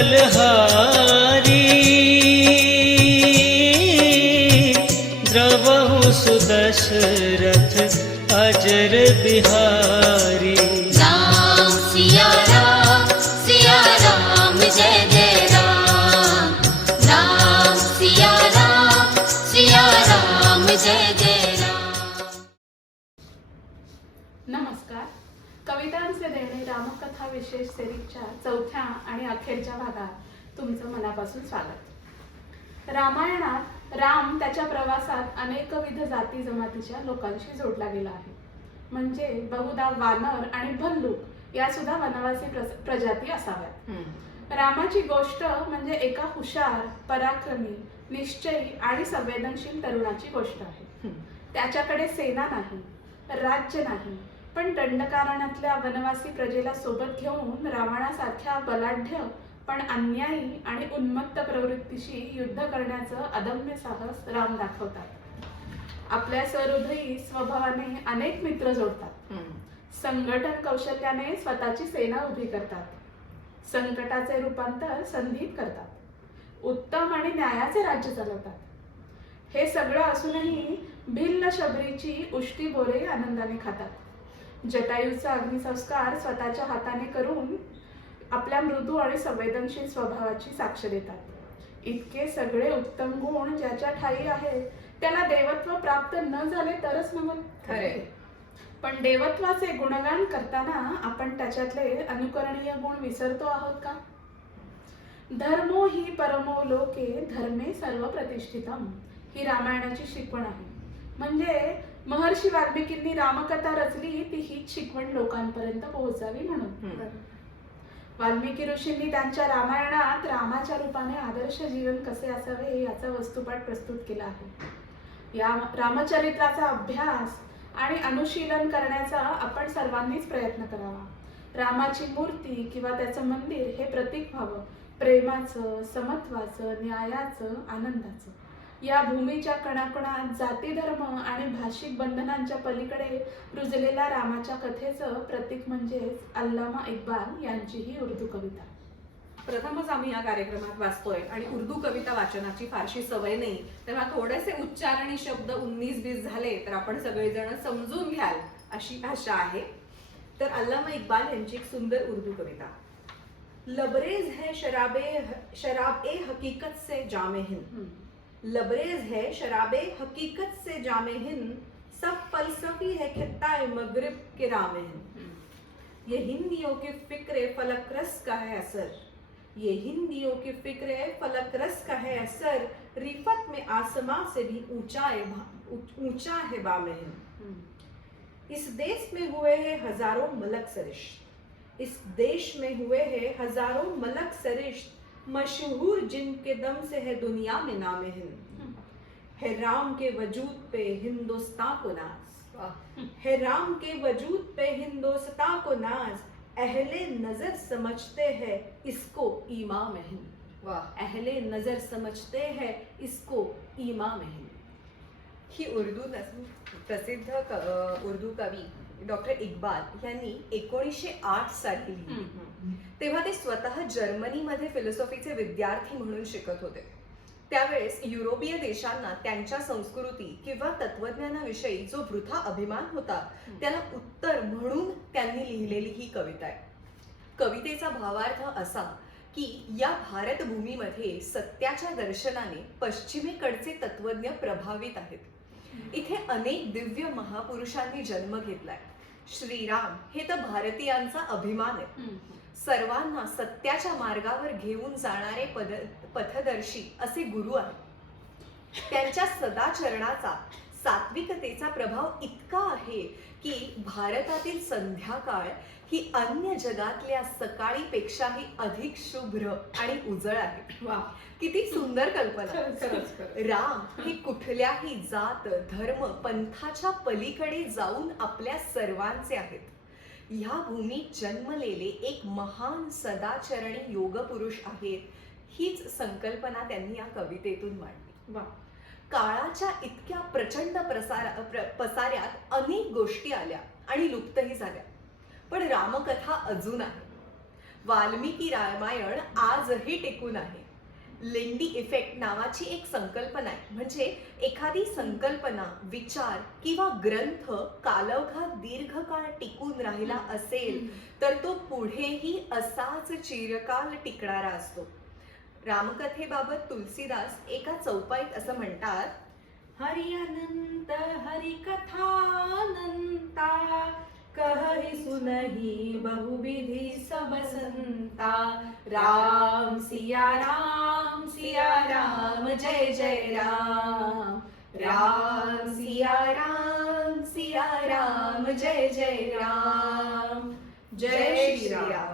बलहारी द्रवहु सुदशरथ अजर बिहारी। राम सिया राम जय जय राम। राम सिया राम जय जय राम। नमस्कार. कवितांचे देणे रामकथा विशेष सिरीजच्या चौथ्या आणि अखेरच्या भागात तुमचं मनापासून स्वागत. रामायणात राम त्याच्या प्रवासात अनेकविध जाती जमातीच्या लोकांशी जोडला गेला आहे. म्हणजे बहुधा वानर आणि भल्लूक या सुद्धा वनवासी प्रजाती असाव्यात. रामाची गोष्ट म्हणजे एका हुशार, पराक्रमी, निश्चयी आणि संवेदनशील तरुणाची गोष्ट आहे. त्याच्याकडे सेना नाही, राज्य नाही, पण दंडकारण्यातल्या वनवासी प्रजेला सोबत घेऊन रावणासारख्या बलाढ्य पण अन्यायी आणि उन्मत्त प्रवृत्तीशी युद्ध करण्याचं अदम्य साहस राम दाखवतात. आपल्या सहृदयी स्वभावाने अनेक मित्र जोडतात. संघटन कौशल्याने स्वतःची सेना उभी करतात. संकटाचे रूपांतर संधीत करतात. उत्तम आणि न्यायाचे राज्य चालवतात. हे सगळं असूनही भिल्ल शबरीची उष्टी बोरे आनंदाने खातात. जटायूचा अग्निसंस्कार स्वतःच्या हाताने करून आपल्या मृदू आणि संवेदनशील स्वभावाची साक्ष देतात. इतके सगळे उत्तम गुण ज्याच्या ठायी आहेत त्याला देवत्व प्राप्त न झाले तरच नवल खरे. पण देवत्वाचे गुणगान करताना आपण त्याच्यातले अनुकरणीय गुण विसरतो आहोत का? धर्मो हि परमो लोके धर्मे सर्व प्रतिष्ठितम ही रामायणाची शिकवण आहे. म्हणजे महर्षी वाल्मिकींनी रामकथा रचली ती हीच शिकवण लोकांपर्यंत पोहोचावी म्हणून. वाल्मिकी ऋषींनी त्यांच्या रामायणात रामाच्या रूपाने आदर्श जीवन कसे असावे याचा वस्तुपाठ प्रस्तुत केला आहे. या रामचरित्राचा अभ्यास आणि अनुशीलन करण्याचा आपण सर्वांनीच प्रयत्न करावा. रामाची मूर्ती किंवा त्याचं मंदिर हे प्रतीक व्हावं प्रेमाचं, समत्वाचं, न्यायाचं, आनंदाचं. या भूमीच्या कणाकणात जाती धर्म आणि भाषिक बंधनांच्या पलीकडे रुजलेल्या रामाच्या कथेचं प्रतीक म्हणजेच अल्लामा इक्बाल यांची ही उर्दू कविता. प्रथमच आम्ही या कार्यक्रमात वाचतोय आणि उर्दू कविता वाचनाची फारशी सवय नाही, तेव्हा थोडेसे उच्चार आणि शब्द 19-20 झाले तर आपण सगळेजण समजून घ्याल अशी भाषा आहे. तर अल्लामा इक्बाल यांची एक सुंदर उर्दू कविता. लबरेज है शराबे हकीकत से जामे हिंद. लबरेज है शराबे हकीकत से जामे हिंद. सब फलसफी है खित्ताए मगरिब के रामे हिंद. ये हिंदियों की फिक्र फलक रस का है असर. ये हिंदियों की फिक्र फलक रस का है असर. रिफत में आसमां से भी ऊंचा है बामे हिंद. इस देश में हुए हैं हजारों मलक सरिश्त. इस देश में हुए हैं हजारों मलक सरिश्त. मशहूर जिनके दम से है दुनिया में नाम हिंद. है राम के वजूद पे हिंदुस्तान को नाज. है राम के वजूद पे हिंदुस्तान को नाज. अहले नजर समझते हैं इसको इमाम हिंद. अहले नजर समझते हैं इसको इमाम हिंद. ही प्रसिद्ध उर्दू कवी डॉक्टर इक्बाल यांनी 1908 साली लिहिली. तेव्हा ते स्वतः जर्मनीमध्ये फिलॉसॉफीचे विद्यार्थी म्हणून शिकत होते. त्यावेळेस युरोपीय देशांना त्यांच्या संस्कृती किंवा तत्वज्ञानाविषयी जो वृथा अभिमान होता त्याला उत्तर म्हणून त्यांनी लिहिलेली ही कविता आहे. कवितेचा भावार्थ असा की या भारत भूमीमध्ये सत्याच्या दर्शनाने पश्चिमेकडचे तत्वज्ञ प्रभावित आहेत. इथे अनेक दिव्य महापुरुषांनी जन्म घेतलाय. श्रीराम हे तर भारतीयांचा अभिमान आहे. सर्वांना सत्याच्या मार्गावर घेऊन जाणारे पथदर्शी असे गुरु आहेत. त्यांच्या सदाचरणाचा, सात्विकतेचा प्रभाव इतका आहे की भारतातील संध्याकाळ ही अन्य जगातल्या सकाळीपेक्षाही अधिक शुभ्र आणि उजळ आहे. वा, किती सुंदर कल्पना. खरंच. राम हे कुठल्याही जात, धर्म, पंथाच्या पलीकडे जाऊन आपल्या सर्वांचे आहेत. ह्या भूमीत जन्मलेले एक महान सदाचरणी योगपुरुष आहेत. हीच संकल्पना त्यांनी या कवितेतून मांडली. वा, काळाच्या इतक्या प्रचंड पसाऱ्यात अनेक गोष्टी आल्या आणि लुप्तही झाल्या, पण रामकथा अजून आहे. वाल्मिकी रामायण आजही टिकून आहे. लेंडी इफेक्ट नावाची एक संकल्पना आहे. म्हणजे एखादी संकल्पना, विचार किंवा ग्रंथ कालौघात दीर्घकाळ टिकून राहिला असेल तर तो पुढेही असाच चिरकाल टिकणारा असतो. रामकथेबाबत तुलसीदास एका चौपाईत असं म्हणतात, हरि अनंत हरि कथानंता, कहहि सुनहि बहुविधि सब संता. राम सिया राम जय जय राम. राम सिया राम जय जय राम. जय श्री राम.